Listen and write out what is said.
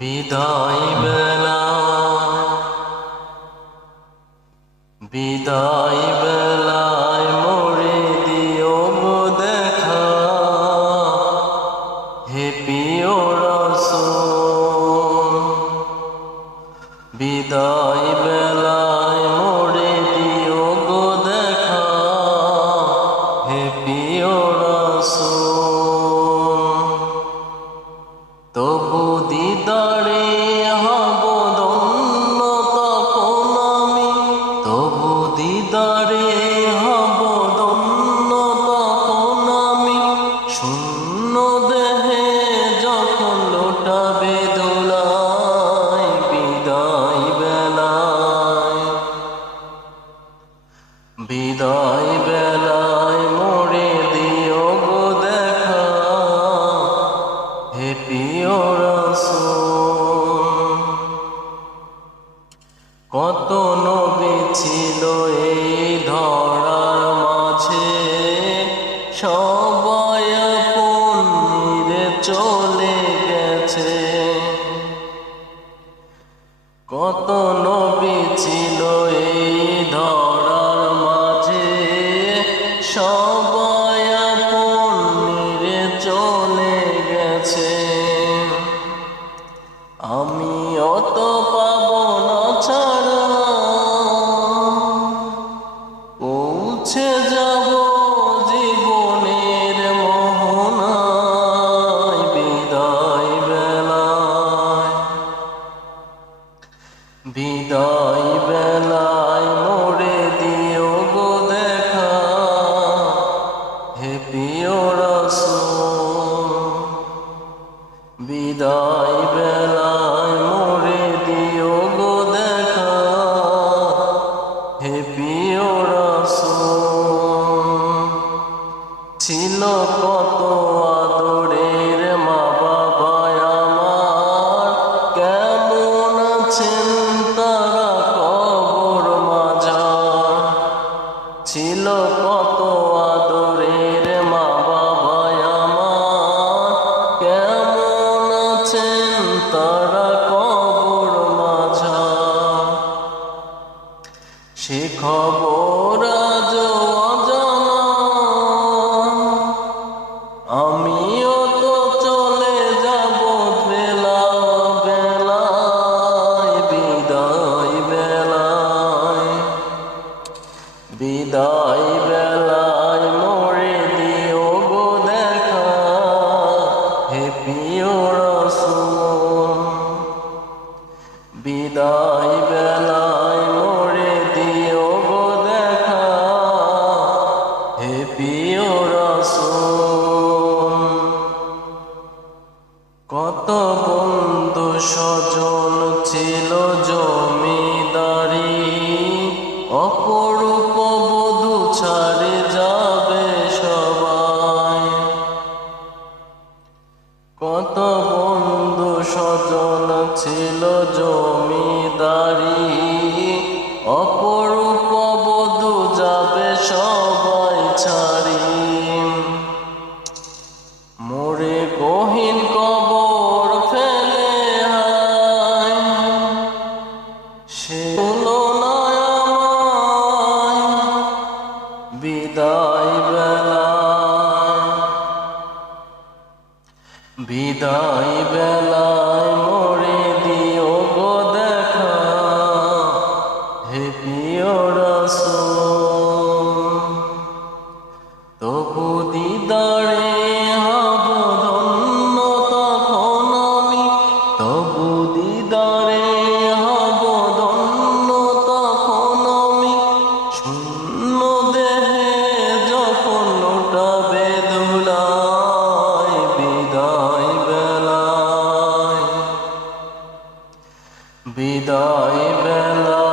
বিদায় বেলায় মোরে দিও গো দেখা, হে প্রিয় রাসূল। বিদায় বেলায় মোরে দিও গো দেখা, হে প্রিয় রাসূল। তবু দিদারে হব ধন্য তখন আমি, তবু দিদারে হব ধন্য তখন আমি, শূন্য দেহে যখন লোটাবে দোলায়। বিদায় বেলায় মোরে দিও গো দেখা, হে প্রিয় রাসূল। কত নবী ছিল এই ধরার মাঝে, সবাই আপন নিরে চলে গেছে। কত নবী ছিল এই ধরার মাঝে, সবাই আপন নিরে চলে গেছে। আমি অত পাব না ছাড়া, পৌঁছে যাব জীবনের মোহনায়। বিদায় বেলায় মোরে দিও গো দেখা, হে প্রিয় রাসূল। বিদায় বেলায় মোরে দিও গো দেখা, হে প্রিয় রাসূল। ছিল কত আদরের মা বাবা আমার, কেমন আছেন তারা কবর মাঝার। ছিল কত আদরের মা বাবা আমার, কেমন আছেন তারা কবর মাঝার। সে খবর আজও অজানা, আমিও তো চলে যাব বেলায়। বিদায় বেলায় মোরে দিও গো দেখা, হে প্রিয় রাসূল। বিদায় বেলায় মোরে দিও গো দেখা, হে প্রিয় রাসূল। কত বন্ধু স্বজন ছিল জমিদারি, অপরূপ বধূ ছাড়ে যাবে সবাই। কত বন্ধু স্বজন ছিল জমিদারি, অপরূপ বধূ যাবে সবাই ছাড়ি। মোরে গহীন কবর ফেলে হায়, সে তুলনায় আমায়। বিদায় বেলায় মোরে দিও গো দেখা, হে প্রিয় রাসূল। তবু দিদারে হব ধন্য তখন আমি, তবু দিদারে হব ধন্য তখন আমি, শূন্য দেহে যখন লোটাবে দোলায়। বিদায় বেলায়